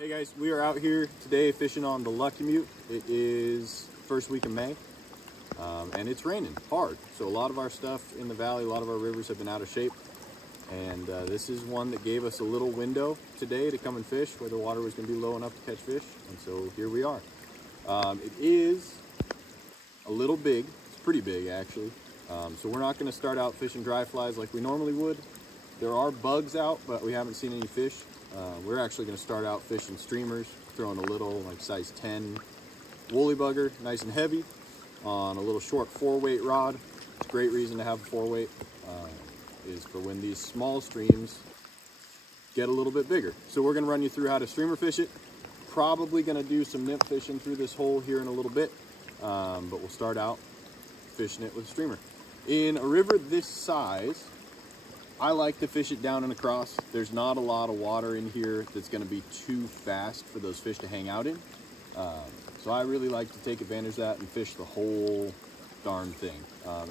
Hey guys, we are out here today fishing on the Luckiamute. It is first week of May, and it's raining hard. So a lot of our stuff in the valley, a lot of our rivers have been out of shape. And this is one that gave us a little window today to come and fish where the water was going to be low enough to catch fish. And so here we are. It is a little big. It's pretty big actually. So we're not going to start out fishing dry flies like we normally would. There are bugs out, but we haven't seen any fish. We're actually going to start out fishing streamers, throwing a little like size 10 woolly bugger, nice and heavy, on a little short 4-weight rod. It's a great reason to have a 4-weight, is for when these small streams get a little bit bigger. So we're going to run you through how to streamer fish it. Probably going to do some nymph fishing through this hole here in a little bit, but we'll start out fishing it with a streamer. In a river this size, I like to fish it down and across. There's not a lot of water in here that's going to be too fast for those fish to hang out in. So I really like to take advantage of that and fish the whole darn thing.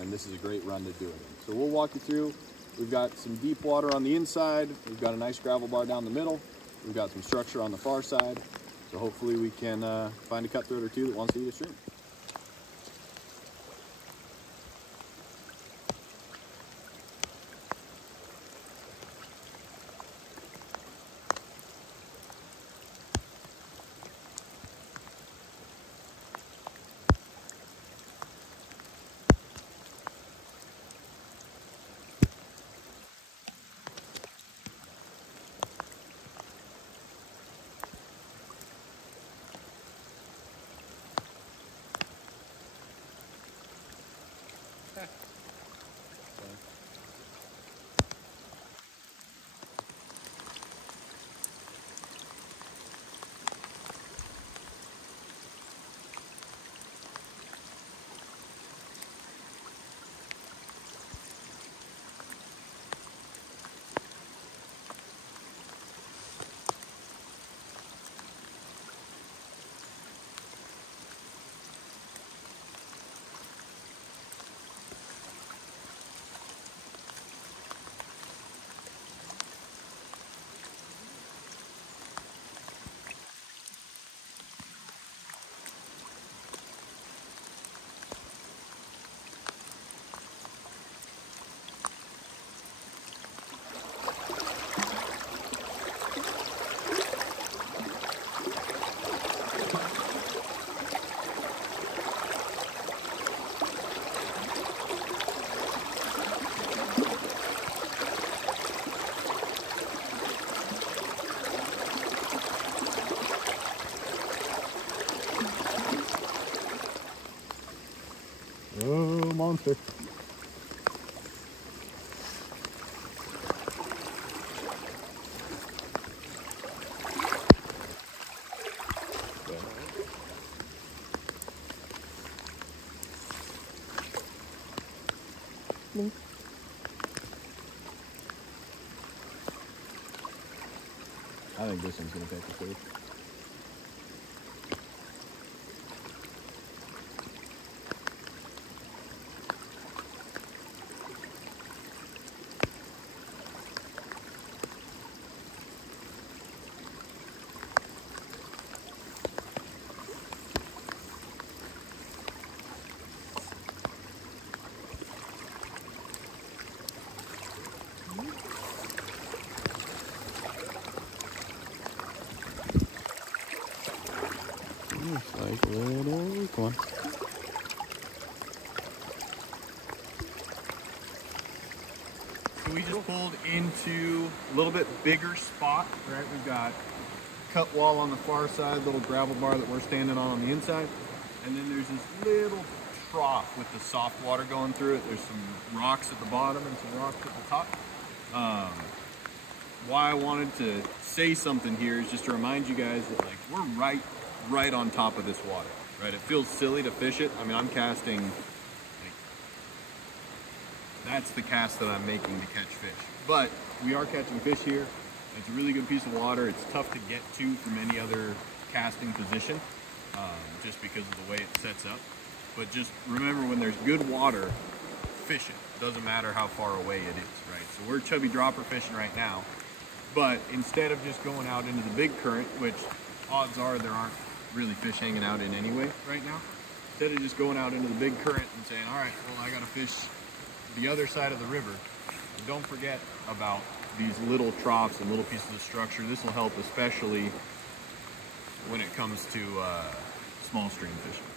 And this is a great run to do it in. So we'll walk you through. We've got some deep water on the inside. We've got a nice gravel bar down the middle. We've got some structure on the far side. So hopefully we can find a cutthroat or two that wants to eat a stream. Oh, monster. I think this one's going to take the fish. Looks like a little weak one. So we just pulled into a little bit bigger spot, right? We've got cut wall on the far side, little gravel bar that we're standing on the inside. And then there's this little trough with the soft water going through it. There's some rocks at the bottom and some rocks at the top. Why I wanted to say something here is just to remind you guys that like we're right on top of this water, right? It feels silly to fish it. I mean, I'm casting, like, that's the cast that I'm making to catch fish. But we are catching fish here. It's a really good piece of water. It's tough to get to from any other casting position, just because of the way it sets up. But just remember, when there's good water, fish it. Doesn't matter how far away it is, right? So we're chubby dropper fishing right now, But instead of just going out into the big current, which odds are there aren't really fish hanging out in anyway right now, instead of just going out into the big current and saying, all right, well, I got to fish the other side of the river, don't forget about these little troughs and little pieces of structure. This will help especially when it comes to small stream fishing.